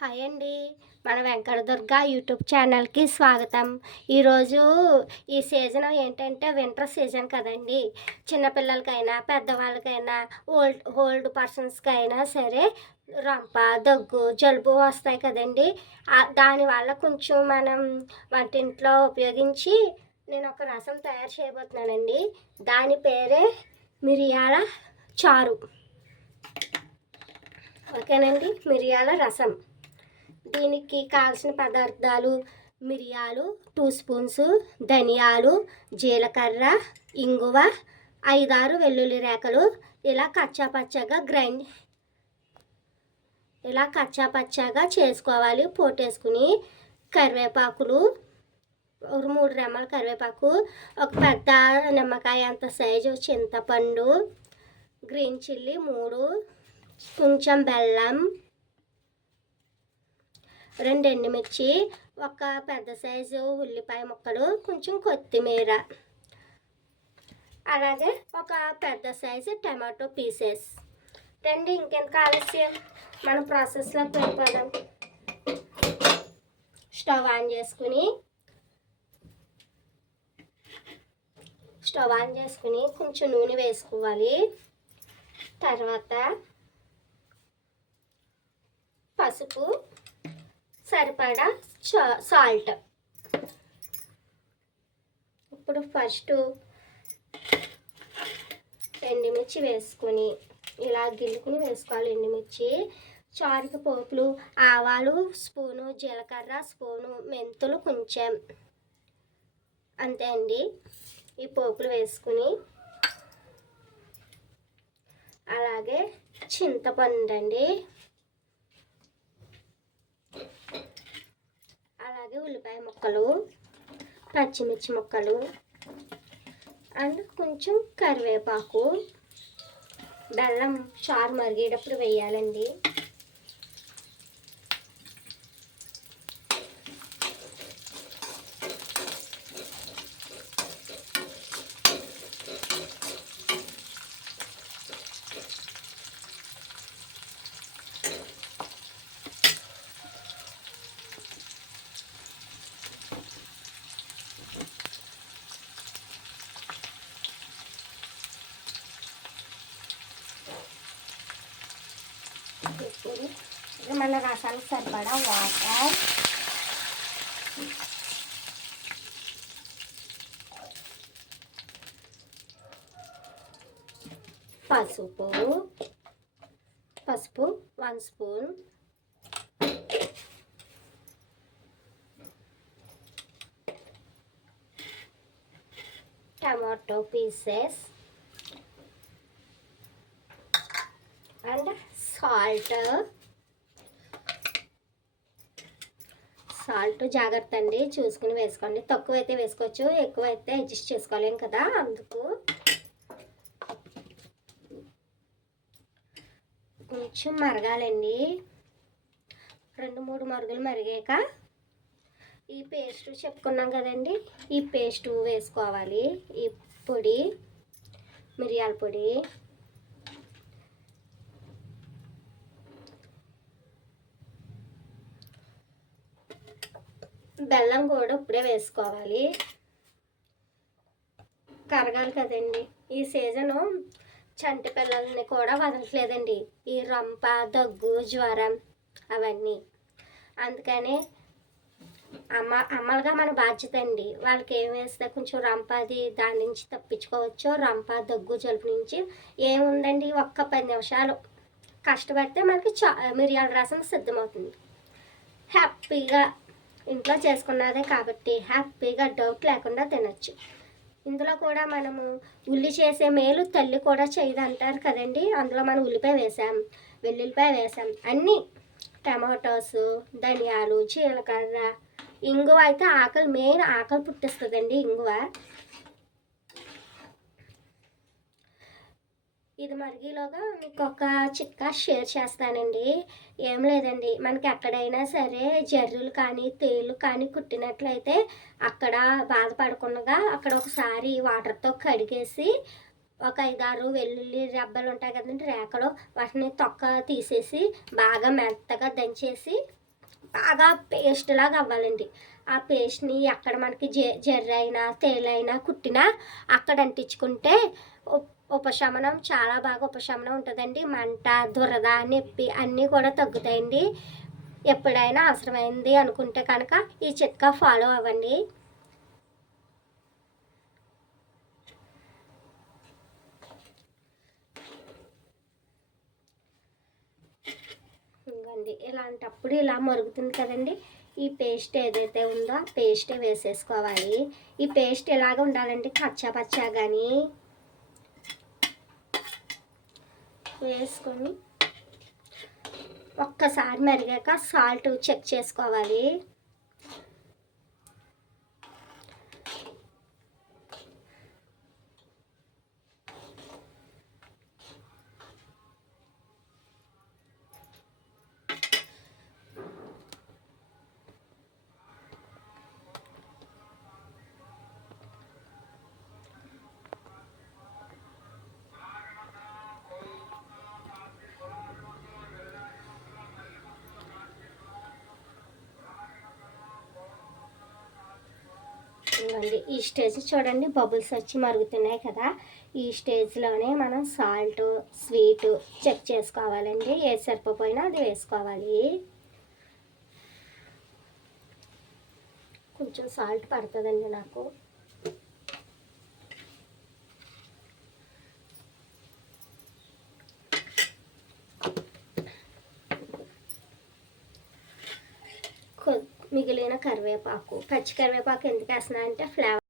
Hi అండి. మన Venkata Durga YouTube ఛానల్కి స్వాగతం. ఈరోజు ఈ సీజన్ ఏంటంటే వింటర్ సీజన్ కదండి. చిన్నపిల్లలకైనా పెద్దవాళ్ళకైనా ఓల్డ్ పర్సన్స్కైనా సరే రంప దగ్గు జలుబు వస్తాయి కదండి. దానివల్ల కొంచెం మనం వంటింట్లో ఉపయోగించి నేను ఒక రసం తయారు చేయబోతున్నానండి. దాని పేరే మిరియాల చారు. ఓకేనండి, మిరియాల రసం. దీనికి కావాల్సిన పదార్థాలు: మిరియాలు 2 స్పూన్స్, ధనియాలు, జీలకర్ర, ఇంగువ, 5-6 వెల్లుల్లి రేఖలు ఇలా కచ్చాపచ్చాగా చేసుకోవాలి. పోటేసుకుని కరివేపాకులు 3 రెమ్మల కరివేపాకు, ఒక పెద్ద నిమ్మకాయ అంత సైజు చింతపండు, గ్రీన్ చిల్లీ 3, కొంచెం బెల్లం, 2 ఎండుమిర్చి, ఒక పెద్ద సైజు ఉల్లిపాయ ముక్కలు, కొంచెం కొత్తిమీర, అలాగే ఒక పెద్ద సైజు టమాటో పీసెస్. రండి, ఇంకెంత ఆలస్యం, మన ప్రాసెస్లోకి వెళ్ళిపోదాం. స్టవ్ ఆన్ చేసుకుని కొంచెం నూనె వేసుకోవాలి. తర్వాత పసుపు, సరిపడా సాల్ట్. ఇప్పుడు ఫస్ట్ ఎండుమిర్చి వేసుకొని ఇలా గిల్లుకుని వేసుకోవాలి. ఎండుమిర్చి, చారుకి పోపులు: ఆవాలు స్పూను, జీలకర్ర స్పూను, మెంతులు కొంచెం, అంతే అండి. ఈ పోపులు వేసుకుని అలాగే చింతపండు అండి, అలాగే ఉల్లిపాయ ముక్కలు, పచ్చిమిర్చి ముక్కలు అండ్ కొంచెం కరివేపాకు. బెల్లం చారు మరిగేటప్పుడు వేయాలండి. ఇప్పుడు మన రసానికి సరిపడా వాటర్, పసుపు 1 spoon, tomato pieces and salt జాగ్రత్త అండి, చూసుకుని వేసుకోండి. తక్కువైతే వేసుకోవచ్చు, ఎక్కువైతే అడ్జస్ట్ చేసుకోలేం కదా, అందుకు. కొంచెం మరగాలండి. 2-3 మరుగులు మరిగాక ఈ పేస్ట్ చెప్పుకున్నాం కదండి, ఈ పేస్ట్ వేసుకోవాలి. ఈ పొడి, మిరియాల పొడి, బెల్లం కూడా ఇప్పుడే వేసుకోవాలి. కరగాలి కదండి. ఈ సీజను చంటి పిల్లల్ని కూడా వదలట్లేదండి, ఈ రంప దగ్గు జ్వరం అవన్నీ. అందుకని అమ్మలుగా మన బాధ్యత అండి. వాళ్ళకి ఏం వేస్తే కొంచెం రంపది దాని నుంచి తప్పించుకోవచ్చు. రంప దగ్గు జలుబు నుంచి ఏముందండి, ఒక్క 10 నిమిషాలు కష్టపడితే మనకి మిరియాల రసం సిద్ధమవుతుంది. హ్యాపీగా ఇంట్లో చేసుకున్నదే కాబట్టి హ్యాపీగా డౌట్ లేకుండా తినచ్చు. ఇందులో కూడా మనము ఉల్లి చేసే మేలు తల్లి కూడా చేయదు అంటారు కదండి. అందులో మనం ఉల్లిపాయ వేసాం, వెల్లుల్లిపాయ వేసాం, అన్నీ, టమాటోస్, ధనియాలు, జీలకర్ర, ఇంగువ అయితే మెయిన్ ఆకలి పుట్టిస్తుందండి ఇంగువ. ఇది మరిగిలోగా మీకు ఒక చిట్కా షేర్ చేస్తానండి. ఏం లేదండి, మనకి ఎక్కడైనా సరే జర్రులు కానీ తేళ్ళు కానీ కుట్టినట్లయితే అక్కడ బాధపడకుండా అక్కడ ఒకసారి వాటర్తో కడిగేసి ఒక 5-6 వెల్లుల్లి రెబ్బలు ఉంటాయి కదండి, రేఖలు, వాటిని తొక్క తీసేసి బాగా మెత్తగా దంచేసి బాగా పేస్ట్ లాగా అవ్వాలండి. ఆ పేస్ట్ని ఎక్కడ మనకి జర్రైనా తేలైనా కుట్టినా అక్కడ అంటించుకుంటే ఉపశమనం చాలా బాగా ఉపశమనం ఉంటుందండి. మంట, దురద, నొప్పి అన్నీ కూడా తగ్గుతాయండి. ఎప్పుడైనా అవసరమైంది అనుకుంటే కనుక ఈ చిట్కా ఫాలో అవ్వండి. ఇంకండి ఇలాంటప్పుడు ఇలా మరుగుతుంది కదండి, ఈ పేస్ట్ ఏదైతే ఉందో ఆ పేస్టే వేసేసుకోవాలి. ఈ పేస్ట్ ఎలాగ ఉండాలంటే కచ్చా పచ్చా కానీ వేసుకొని ఒక్కసారి మరిగాక సాల్ట్ చెక్ చేసుకోవాలి. ఇవ్వండి ఈ స్టేజ్ చూడండి, బబుల్స్ వచ్చి మరుగుతున్నాయి కదా, ఈ స్టేజ్లోనే మనం సాల్ట్, స్వీట్ చెక్ చేసుకోవాలండి. ఏది సరిపోయినా అది వేసుకోవాలి. కొంచెం సాల్ట్ పడుతుందండి నాకు. మిగిలిన కరివేపాకు, పచ్చి కరివేపాకు ఎందుకు వేస్తున్నా అంటే ఫ్లేవర్